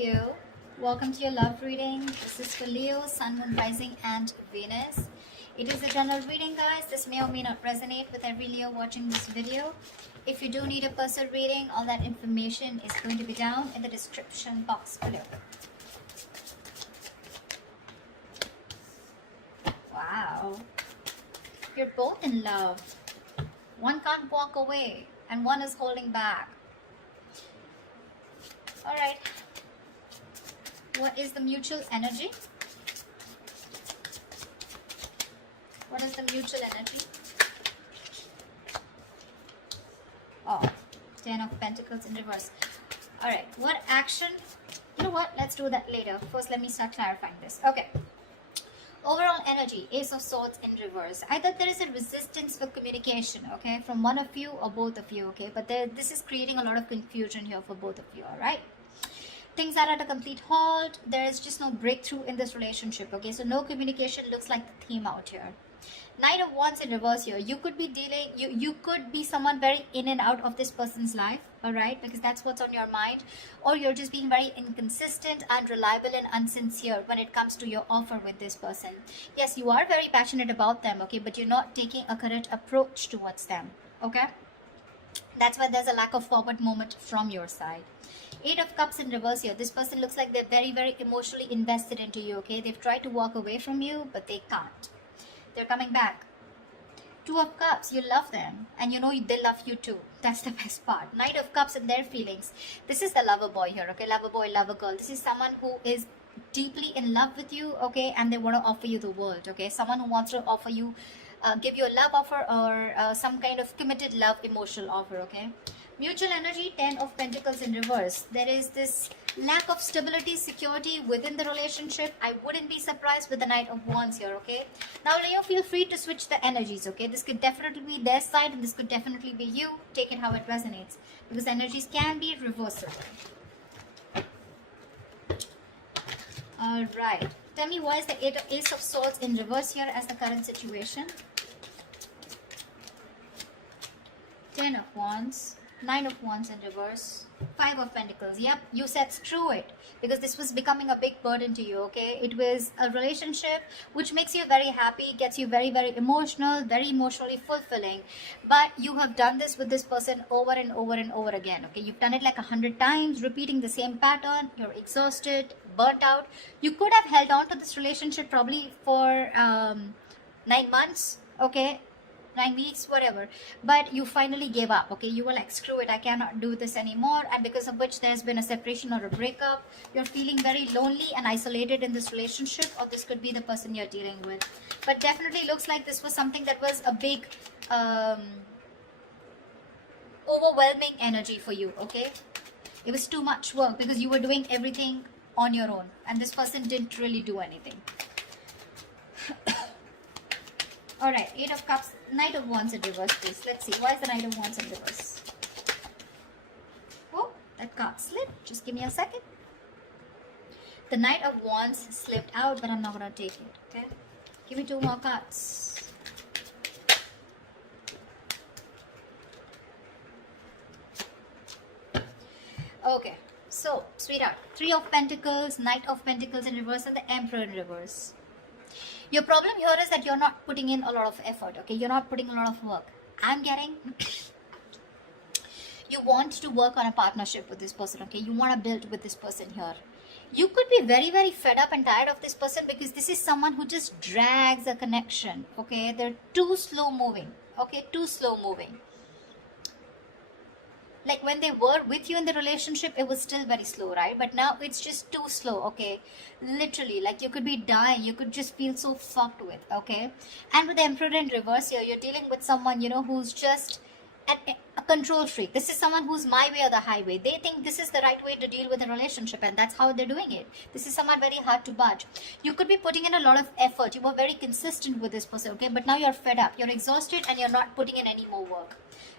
Leo, welcome to your love reading. This is for Leo, Sun, Moon, Rising and Venus. It is a general reading, guys. This may or may not resonate with every Leo watching this video. If you do need a personal reading, all that information is going to be down in the description box below. Wow. You're both in love. One can't walk away and one is holding back. Alright. What is the mutual energy? What is the mutual energy? Oh, 10 of Pentacles in reverse. Alright, what action? You know what? Let's do that later. First, let me start clarifying this. Okay. Overall energy, Ace of Swords in reverse. Either there is a resistance for communication, okay, from one of you or both of you, okay, but this is creating a lot of confusion here for both of you, all right? Things are at a complete halt. There is just no breakthrough in this relationship, okay? So no communication looks like the theme out here. Knight of Wands in reverse here. You could be dealing, you could be someone very in and out of this person's life, all right? Because that's what's on your mind. Or you're just being very inconsistent, unreliable and unsincere when it comes to your offer with this person. Yes, you are very passionate about them, okay? But you're not taking a correct approach towards them, okay? That's why there's a lack of forward movement from your side. 8 of Cups in reverse here. This person looks like they're very, very emotionally invested into you, okay? They've tried to walk away from you, but they can't. They're coming back. 2 of Cups, you love them. And you know they love you too. That's the best part. Knight of Cups and their feelings. This is the lover boy here, okay? Lover boy, lover girl. This is someone who is deeply in love with you, okay? And they want to offer you the world, okay? Someone who wants to offer you, give you a love offer or some kind of committed love emotional offer, okay? Mutual energy, 10 of Pentacles in reverse. There is this lack of stability, security within the relationship. I wouldn't be surprised with the Knight of Wands here, okay? Now, Leo, feel free to switch the energies, okay? This could definitely be their side and this could definitely be you. Take it how it resonates. Because energies can be reversible. Alright. Tell me, why is the Ace of Swords in reverse here as the current situation? 10 of Wands. 9 of Wands in reverse. 5 of Pentacles. Yep, you said screw it. Because this was becoming a big burden to you, okay? It was a relationship which makes you very happy, gets you very, very emotional, very emotionally fulfilling. But you have done this with this person over and over and over again, okay? You've done it like 100 times, repeating the same pattern. You're exhausted, burnt out. You could have held on to this relationship probably for 9 months, okay? 9 weeks, whatever, but you finally gave up, okay? You were like, screw it, I cannot do this anymore, and because of which there's been a separation or a breakup. You're feeling very lonely and isolated in this relationship, or this could be the person you're dealing with. But definitely looks like this was something that was a big overwhelming energy for you, okay? It was too much work because you were doing everything on your own and this person didn't really do anything. Alright, 8 of Cups, Knight of Wands in reverse, please. Let's see. Why is the Knight of Wands in reverse? Oh, that card slipped. Just give me a second. The Knight of Wands slipped out, but I'm not going to take it. Okay? Give me 2 more cards. Okay. So, sweetheart. 3 of Pentacles, Knight of Pentacles in reverse, and the Emperor in reverse. Your problem here is that you're not putting in a lot of effort, okay? You're not putting a lot of work. I'm getting... you want to work on a partnership with this person, okay? You want to build with this person here. You could be very, very fed up and tired of this person because this is someone who just drags a connection, okay? They're too slow moving, okay? Too slow moving. Like when they were with you in the relationship, it was still very slow, right? But now it's just too slow, okay? Literally, like you could be dying. You could just feel so fucked with, okay? And with the Emperor in reverse here, you're dealing with someone, you know, who's just a control freak. This is someone who's my way or the highway. They think this is the right way to deal with a relationship and that's how they're doing it. This is someone very hard to budge. You could be putting in a lot of effort. You were very consistent with this person, okay? But now you're fed up. You're exhausted and you're not putting in any more work.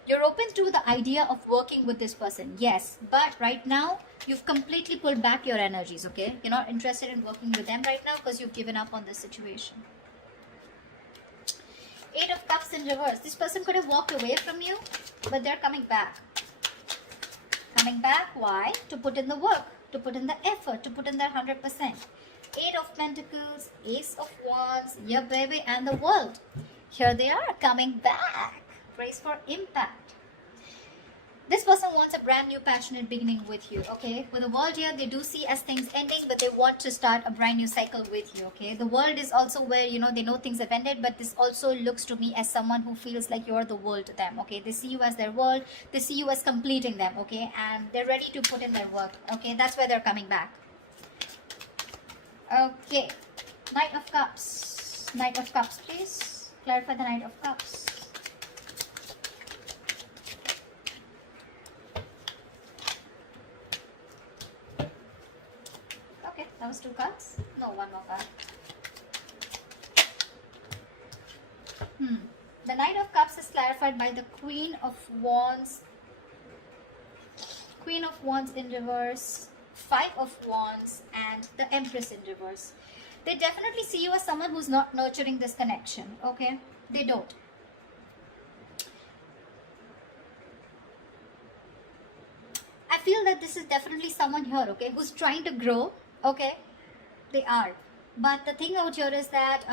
You're open to the idea of working with this person, yes, but right now you've completely pulled back your energies, okay? You're not interested in working with them right now because you've given up on this situation. 8 of Cups in reverse. This person could have walked away from you, but they're coming back. Coming back, why? To put in the work. to put in the effort, to put in their 100%. Eight of Pentacles, Ace of Wands, your baby, and the World. Here they are coming back. Brace for impact. This person wants a brand new passionate beginning with you, okay? With the World here, they do see as things ending, but they want to start a brand new cycle with you, okay? The World is also where, you know, they know things have ended, but this also looks to me as someone who feels like you're the world to them, okay? They see you as their world, they see you as completing them, okay? And they're ready to put in their work, okay? That's why they're coming back. Okay, Knight of Cups. Knight of Cups, please. Clarify the Knight of Cups. Okay, that was 2 cards. No, 1 more card. The Knight of Cups is clarified by the Queen of Wands. Queen of Wands in reverse. 5 of Wands and the Empress in reverse. They definitely see you as someone who's not nurturing this connection, okay? They don't. I feel that this is definitely someone here, okay, who's trying to grow, okay? They are. But the thing out here is that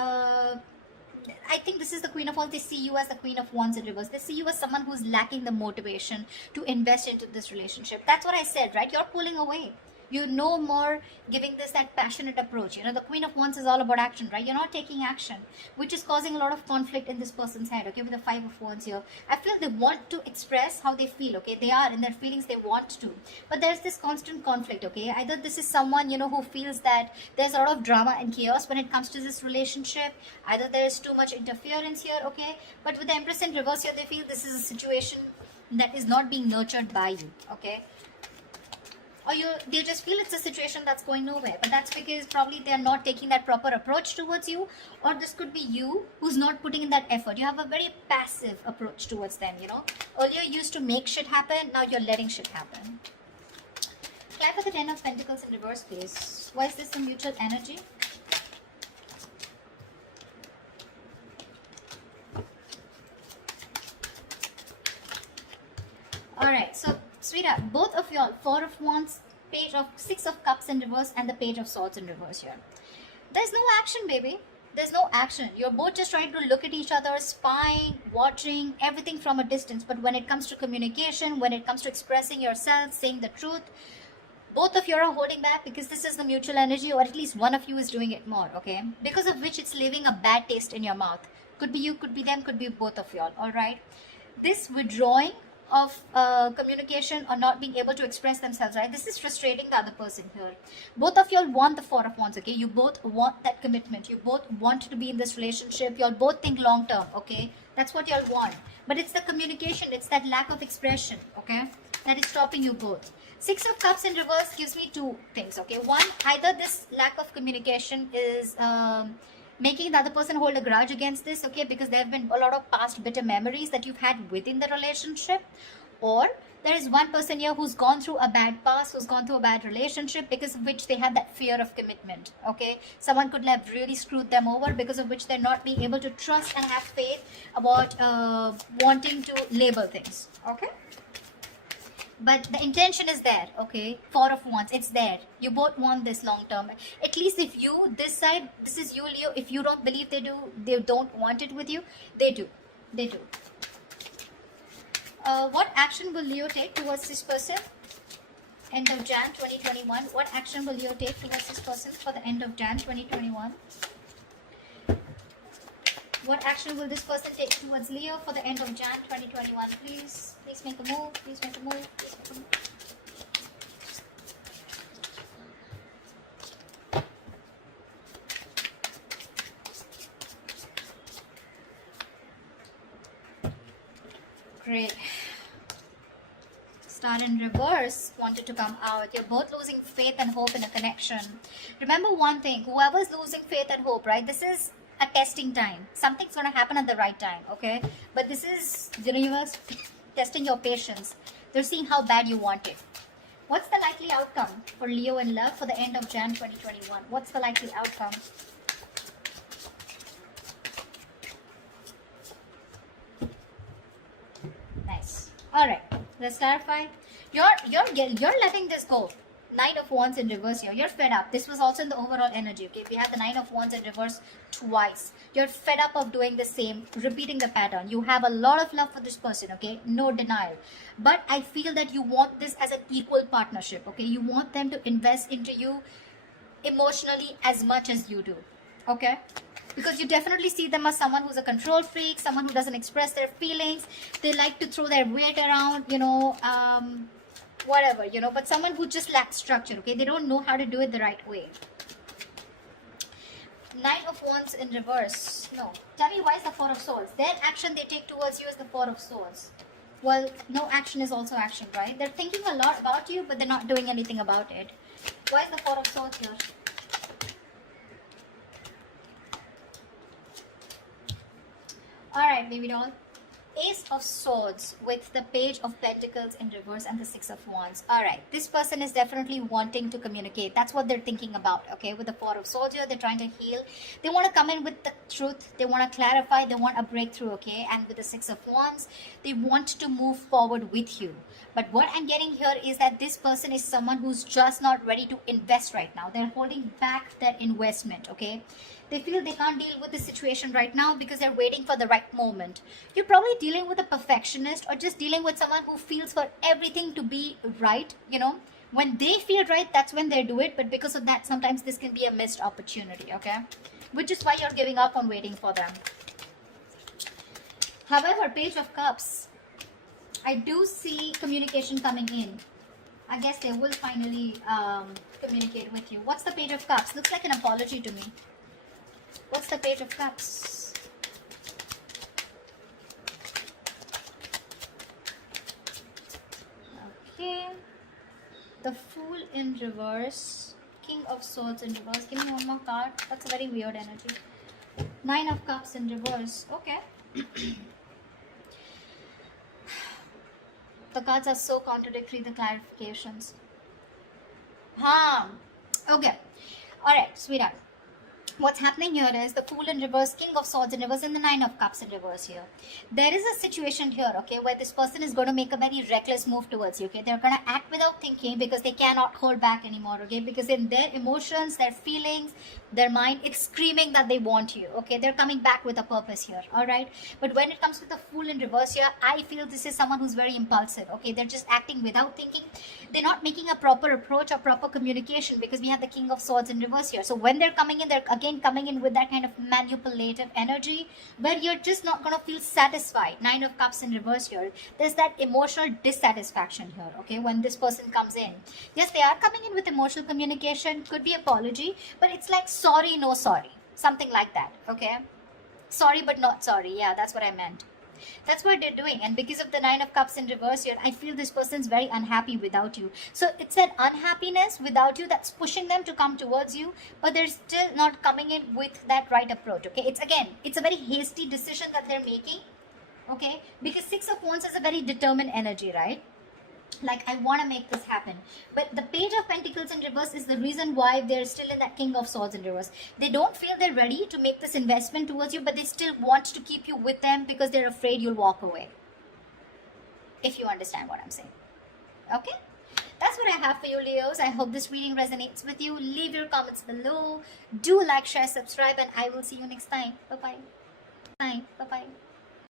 I think this is the Queen of Wands. They see you as the Queen of Wands in reverse. They see you as someone who's lacking the motivation to invest into this relationship. That's what I said, right? You're pulling away. You're no more giving this that passionate approach. You know, the Queen of Wands is all about action, right? You're not taking action, which is causing a lot of conflict in this person's head, okay, with the 5 of Wands here. I feel they want to express how they feel, okay? They are in their feelings, they want to. But there's this constant conflict, okay? Either this is someone, you know, who feels that there's a lot of drama and chaos when it comes to this relationship. Either there's too much interference here, okay? But with the Empress in reverse here, they feel this is a situation that is not being nurtured by you, okay? Or they just feel it's a situation that's going nowhere. But that's because probably they're not taking that proper approach towards you. Or this could be you who's not putting in that effort. You have a very passive approach towards them, you know. Earlier you used to make shit happen. Now you're letting shit happen. Clarify the 10 of Pentacles in reverse, please. Why is this a mutual energy? Alright, so sweetheart, both of y'all, 4 of Wands, Page of 6 of Cups in reverse, and the Page of Swords in reverse here. There's no action, baby. There's no action. You're both just trying to look at each other, spying, watching, everything from a distance. But when it comes to communication, when it comes to expressing yourself, saying the truth, both of you are holding back because this is the mutual energy, or at least one of you is doing it more, okay? Because of which it's leaving a bad taste in your mouth. Could be you, could be them, could be both of y'all, alright? This withdrawing of communication or not being able to express themselves, right? This is frustrating the other person here. Both of y'all want the 4 of Wands, okay? You both want that commitment. You both want to be in this relationship. Y'all both think long term, okay? That's what y'all want. But it's the communication, it's that lack of expression, okay? That is stopping you both. 6 of Cups in reverse gives me 2 things, okay? One, either this lack of communication is making the other person hold a grudge against this, okay, because there have been a lot of past bitter memories that you've had within the relationship, or there is one person here who's gone through a bad past, who's gone through a bad relationship, because of which they have that fear of commitment, okay? Someone could have really screwed them over, because of which they're not being able to trust and have faith about wanting to label things, okay? But the intention is there, okay? 4 of Wands, it's there. You both want this long term. At least if you, this side, this is you, Leo. If you don't believe they don't want it with you, they do. They do. What action will Leo take towards this person? End of Jan 2021. What action will Leo take towards this person for the end of Jan 2021? What action will this person take towards Leo for the end of Jan 2021? Please, please make a move. Please make a move. Please make a move. Great. Star in reverse wanted to come out. You're both losing faith and hope in a connection. Remember one thing, whoever's losing faith and hope, right? This is a testing time. Something's going to happen at the right time, okay? But this is the universe testing your patience. They're seeing how bad you want it. What's the likely outcome for Leo in love for the end of Jan 2021? What's the likely outcome? Nice. All right. Let's clarify. You're letting this go. Nine of Wands in reverse here. You're fed up. This was also in the overall energy, okay? If you have the Nine of Wands in reverse twice, you're fed up of doing the same, repeating the pattern. You have a lot of love for this person, okay? No denial. But I feel that you want this as an equal partnership, okay? You want them to invest into you emotionally as much as you do, okay? Because you definitely see them as someone who's a control freak, someone who doesn't express their feelings. They like to throw their weight around, you know, whatever, you know, but someone who just lacks structure, okay? They don't know how to do it the right way. Nine of Wands in reverse. No. Tell me, why is the Four of Swords? Their action they take towards you is the Four of Swords. Well, no action is also action, right? They're thinking a lot about you, but they're not doing anything about it. Why is the Four of Swords here? Alright, baby doll. Ace of Swords with the Page of Pentacles in reverse and the Six of Wands. Alright, this person is definitely wanting to communicate. That's what they're thinking about, okay? With the Four of Swords here, they're trying to heal. They want to come in with the truth. They want to clarify. They want a breakthrough, okay? And with the Six of Wands, they want to move forward with you. But what I'm getting here is that this person is someone who's just not ready to invest right now. They're holding back their investment, okay? They feel they can't deal with the situation right now because they're waiting for the right moment. You're probably dealing with a perfectionist or just dealing with someone who feels for everything to be right, you know. When they feel right, that's when they do it. But because of that, sometimes this can be a missed opportunity, okay? Which is why you're giving up on waiting for them. However, Page of Cups, I do see communication coming in. I guess they will finally communicate with you. What's the Page of Cups? Looks like an apology to me. What's the Page of Cups? Okay. The Fool in reverse. King of Swords in reverse. Give me one more card. That's a very weird energy. Nine of Cups in reverse. Okay. The cards are so contradictory, the clarifications. Okay. Alright, sweetheart. What's happening here is the Fool in reverse, King of Swords in reverse, and the Nine of Cups in reverse here. There is a situation here, okay, where this person is going to make a very reckless move towards you, okay. They're going to act without thinking because they cannot hold back anymore, okay. Because in their emotions, their feelings, their mind, it's screaming that they want you, okay. They're coming back with a purpose here, alright. But when it comes to the Fool in reverse here, I feel this is someone who's very impulsive, okay. They're just acting without thinking. They're not making a proper approach or proper communication because we have the King of Swords in reverse here. So when they're coming in, they're again coming in with that kind of manipulative energy where you're just not going to feel satisfied. Nine of Cups in reverse here. There's that emotional dissatisfaction here, okay, when this person comes in. Yes, they are coming in with emotional communication, could be apology, but it's like sorry, no sorry. Something like that, okay? Sorry, but not sorry. Yeah, that's what I meant. That's what they're doing, and because of the Nine of Cups in reverse here, I feel this person's very unhappy without you. So it's that unhappiness without you that's pushing them to come towards you, but they're still not coming in with that right approach, okay? It's a very hasty decision that they're making, okay? Because Six of Wands is a very determined energy, right? Like, I want to make this happen. But the Page of Pentacles in reverse is the reason why they're still in that King of Swords in reverse. They don't feel they're ready to make this investment towards you, but they still want to keep you with them because they're afraid you'll walk away. If you understand what I'm saying. Okay? That's what I have for you, Leos. I hope this reading resonates with you. Leave your comments below. Do like, share, subscribe, and I will see you next time. Bye-bye. Bye. Bye-bye.